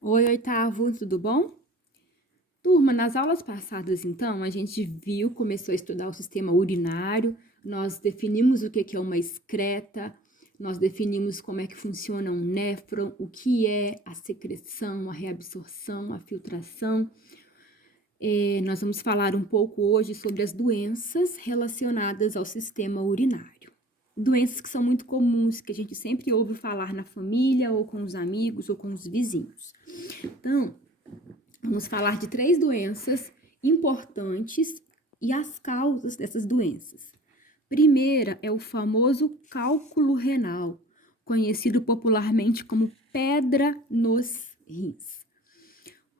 Oi, oitavo, tudo bom? Turma, nas aulas passadas, então, a gente começou a estudar o sistema urinário, nós definimos o que é uma excreta, nós definimos como é que funciona um néfron, o que é a secreção, a reabsorção, a filtração. Nós vamos falar um pouco hoje sobre as doenças relacionadas ao sistema urinário. Doenças que são muito comuns, que a gente sempre ouve falar na família, ou com os amigos, ou com os vizinhos. Então, vamos falar de 3 doenças importantes e as causas dessas doenças. Primeira é o famoso cálculo renal, conhecido popularmente como pedra nos rins.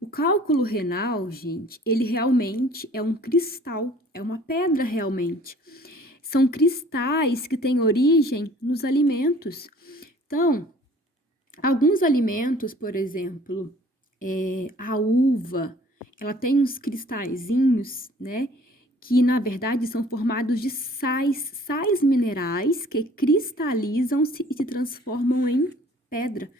O cálculo renal, gente, ele realmente é um cristal, é uma pedra realmente. São cristais que têm origem nos alimentos. Então, alguns alimentos, por exemplo, a uva, ela tem uns cristalzinhos, né? Que na verdade são formados de sais minerais que cristalizam-se e se transformam em pedra.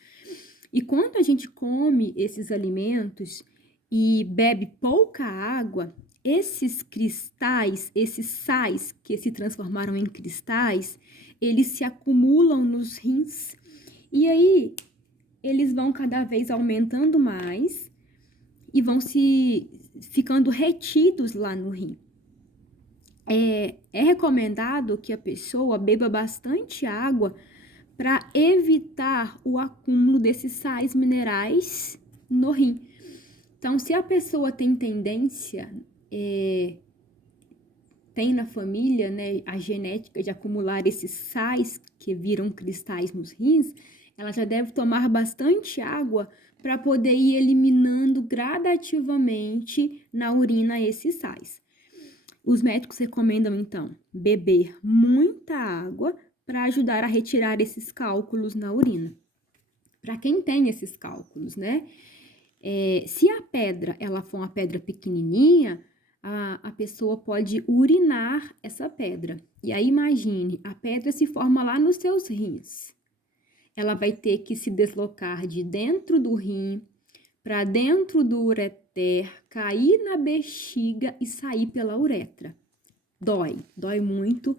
E quando a gente come esses alimentos e bebe pouca água, esses cristais, esses sais que se transformaram em cristais, eles se acumulam nos rins. E aí, eles vão cada vez aumentando mais e vão se ficando retidos lá no rim. É recomendado que a pessoa beba bastante água para evitar o acúmulo desses sais minerais no rim. Então, se a pessoa tem tendência, tem na família, né, a genética de acumular esses sais que viram cristais nos rins, ela já deve tomar bastante água para poder ir eliminando gradativamente na urina esses sais. Os médicos recomendam, então, beber muita água para ajudar a retirar esses cálculos na urina. Para quem tem esses cálculos, né? Se a pedra ela for uma pedra pequenininha, a pessoa pode urinar essa pedra. E aí imagine, a pedra se forma lá nos seus rins. Ela vai ter que se deslocar de dentro do rim para dentro do ureter, cair na bexiga e sair pela uretra. Dói muito.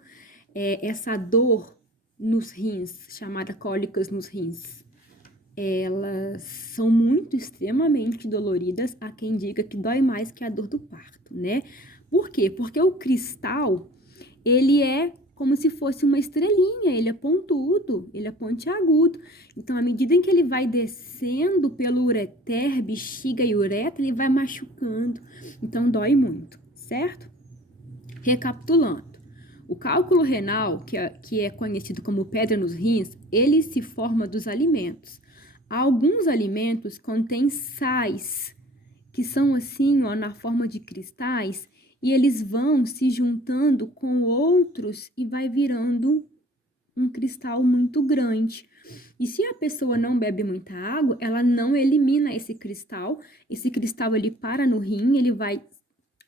Essa dor nos rins, chamada cólicas nos rins, elas são muito extremamente doloridas. Há quem diga que dói mais que a dor do parto, né? Por quê? Porque o cristal, ele é como se fosse uma estrelinha, ele é pontudo, ele é pontiagudo. Então, à medida em que ele vai descendo pelo ureter, bexiga e uretra, ele vai machucando. Então, dói muito, certo? Recapitulando, o cálculo renal, que é conhecido como pedra nos rins, ele se forma dos alimentos. Alguns alimentos contêm sais, que são assim, ó, na forma de cristais, e eles vão se juntando com outros e vai virando um cristal muito grande. E se a pessoa não bebe muita água, ela não elimina esse cristal ele para no rim, ele vai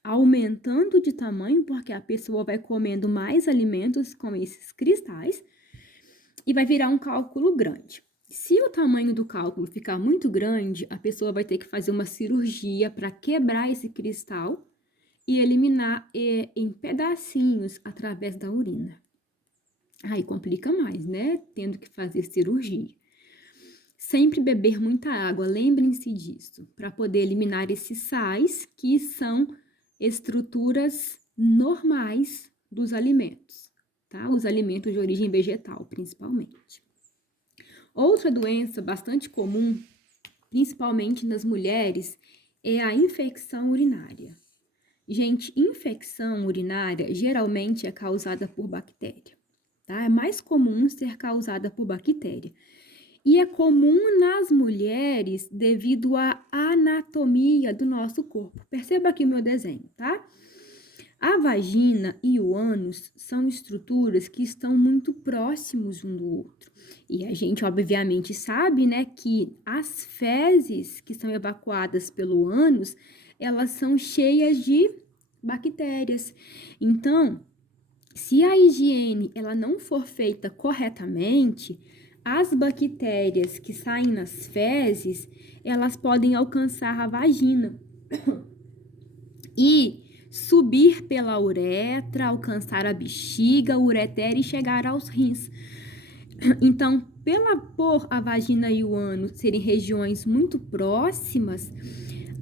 aumentando de tamanho, porque a pessoa vai comendo mais alimentos com esses cristais e vai virar um cálculo grande. Se o tamanho do cálculo ficar muito grande, a pessoa vai ter que fazer uma cirurgia para quebrar esse cristal e eliminar em pedacinhos através da urina. Aí complica mais, né? Tendo que fazer cirurgia. Sempre beber muita água, lembrem-se disso, para poder eliminar esses sais que são estruturas normais dos alimentos, tá? Os alimentos de origem vegetal, principalmente. Outra doença bastante comum, principalmente nas mulheres, é a infecção urinária. Gente, infecção urinária geralmente é causada por bactéria, tá? É mais comum ser causada por bactéria. E é comum nas mulheres devido à anatomia do nosso corpo. Perceba aqui o meu desenho, tá? A vagina e o ânus são estruturas que estão muito próximos um do outro. E a gente, obviamente, sabe, né, que as fezes que são evacuadas pelo ânus, elas são cheias de bactérias. Então, se a higiene ela não for feita corretamente, as bactérias que saem nas fezes, elas podem alcançar a vagina e subir pela uretra, alcançar a bexiga, o ureter e chegar aos rins. Então, por a vagina e o ânus serem regiões muito próximas,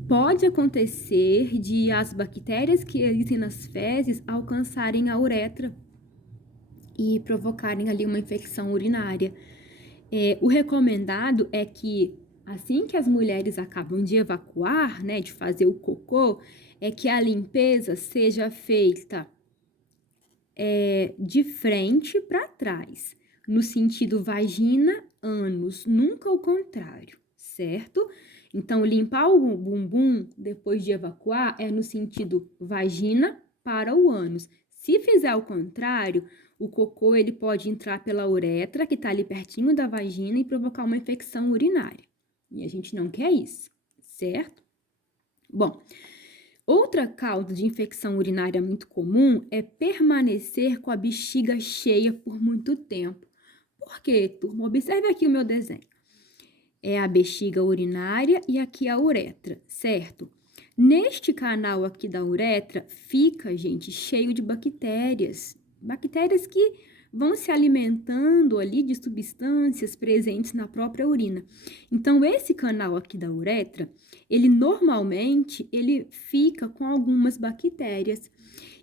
pode acontecer de as bactérias que existem nas fezes alcançarem a uretra e provocarem ali uma infecção urinária. O recomendado é que assim que as mulheres acabam de evacuar, né, de fazer o cocô, é que a limpeza seja feita de frente para trás, no sentido vagina, ânus, nunca o contrário, certo? Então, limpar o bumbum depois de evacuar é no sentido vagina para o ânus. Se fizer o contrário, o cocô ele pode entrar pela uretra, que está ali pertinho da vagina, e provocar uma infecção urinária. E a gente não quer isso, certo? Bom, outra causa de infecção urinária muito comum é permanecer com a bexiga cheia por muito tempo. Por quê, turma? Observe aqui o meu desenho. É a bexiga urinária e aqui a uretra, certo? Neste canal aqui da uretra fica, gente, cheio de bactérias. Bactérias que vão se alimentando ali de substâncias presentes na própria urina. Então, esse canal aqui da uretra, ele normalmente fica com algumas bactérias.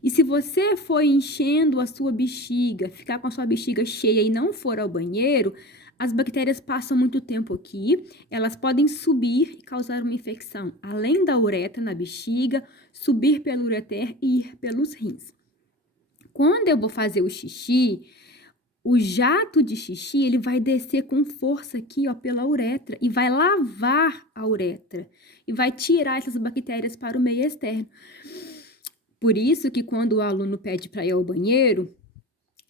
E se você for enchendo a sua bexiga, ficar com a sua bexiga cheia e não for ao banheiro, as bactérias passam muito tempo aqui, elas podem subir e causar uma infecção, além da uretra na bexiga, subir pelo ureter e ir pelos rins. Quando eu vou fazer o xixi, o jato de xixi, ele vai descer com força aqui, ó, pela uretra e vai lavar a uretra e vai tirar essas bactérias para o meio externo. Por isso que quando o aluno pede para ir ao banheiro,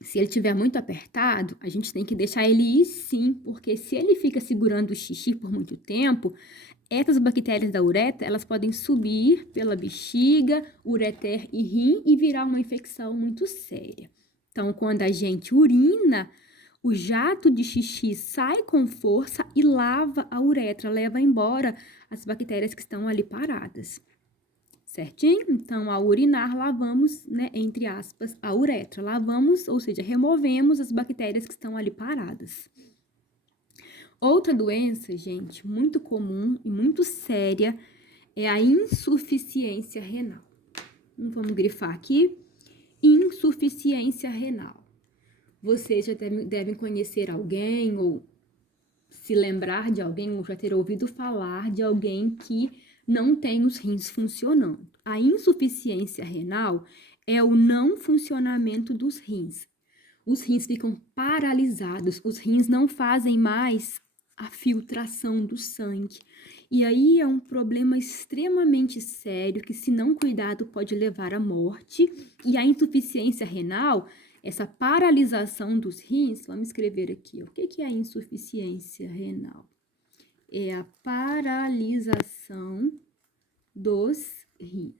se ele estiver muito apertado, a gente tem que deixar ele ir sim, porque se ele fica segurando o xixi por muito tempo, essas bactérias da uretra, elas podem subir pela bexiga, ureter e rim e virar uma infecção muito séria. Então, quando a gente urina, o jato de xixi sai com força e lava a uretra, leva embora as bactérias que estão ali paradas. Certinho? Então, ao urinar, lavamos, né, entre aspas, a uretra. Lavamos, ou seja, removemos as bactérias que estão ali paradas. Outra doença, gente, muito comum e muito séria é a insuficiência renal. Vamos grifar aqui. Insuficiência renal. Vocês já devem conhecer alguém ou se lembrar de alguém ou já ter ouvido falar de alguém que não tem os rins funcionando. A insuficiência renal é o não funcionamento dos rins. Os rins ficam paralisados, os rins não fazem mais a filtração do sangue. E aí é um problema extremamente sério que, se não cuidado, pode levar à morte. E a insuficiência renal, essa paralisação dos rins, vamos escrever aqui, ó. O que é a insuficiência renal? É a paralisação dos rins.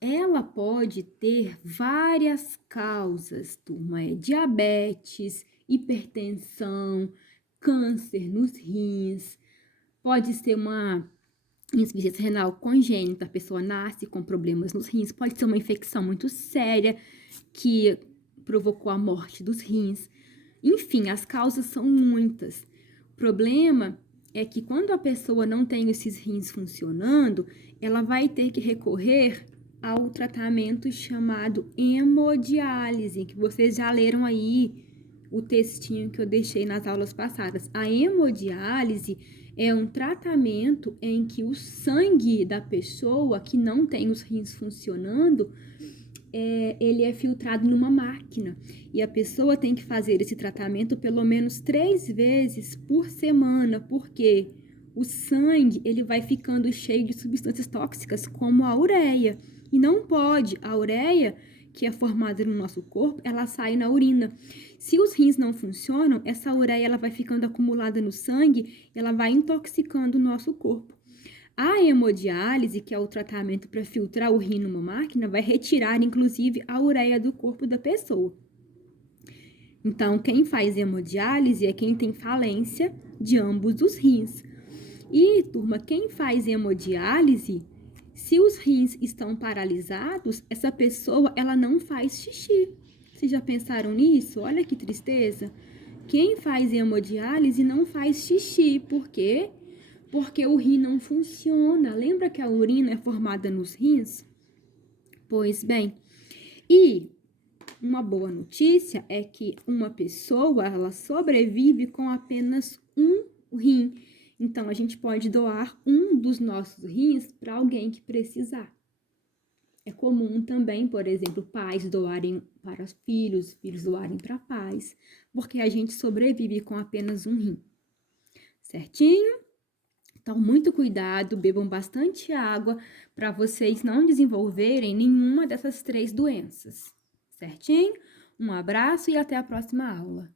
Ela pode ter várias causas, turma, diabetes, hipertensão, câncer nos rins, pode ser uma insuficiência renal congênita, a pessoa nasce com problemas nos rins, pode ser uma infecção muito séria que provocou a morte dos rins. Enfim, as causas são muitas. O problema é que quando a pessoa não tem esses rins funcionando, ela vai ter que recorrer ao tratamento chamado hemodiálise, que vocês já leram aí o textinho que eu deixei nas aulas passadas. A hemodiálise é um tratamento em que o sangue da pessoa que não tem os rins funcionando, ele é filtrado numa máquina. E a pessoa tem que fazer esse tratamento pelo menos 3 vezes por semana, porque o sangue ele vai ficando cheio de substâncias tóxicas, como a ureia. E não pode, a ureia, que é formada no nosso corpo, ela sai na urina. Se os rins não funcionam, essa ureia ela vai ficando acumulada no sangue, ela vai intoxicando o nosso corpo. A hemodiálise, que é o tratamento para filtrar o rim numa máquina, vai retirar, inclusive, a ureia do corpo da pessoa. Então, quem faz hemodiálise é quem tem falência de ambos os rins. E, turma, quem faz hemodiálise, se os rins estão paralisados, essa pessoa, ela não faz xixi. Vocês já pensaram nisso? Olha que tristeza. Quem faz hemodiálise não faz xixi. Por quê? Porque o rim não funciona. Lembra que a urina é formada nos rins? Pois bem, e uma boa notícia é que uma pessoa, ela sobrevive com apenas um rim. Então, a gente pode doar um dos nossos rins para alguém que precisar. É comum também, por exemplo, pais doarem para os filhos doarem para pais, porque a gente sobrevive com apenas um rim. Certinho? Então, muito cuidado, bebam bastante água para vocês não desenvolverem nenhuma dessas 3 doenças. Certinho? Um abraço e até a próxima aula.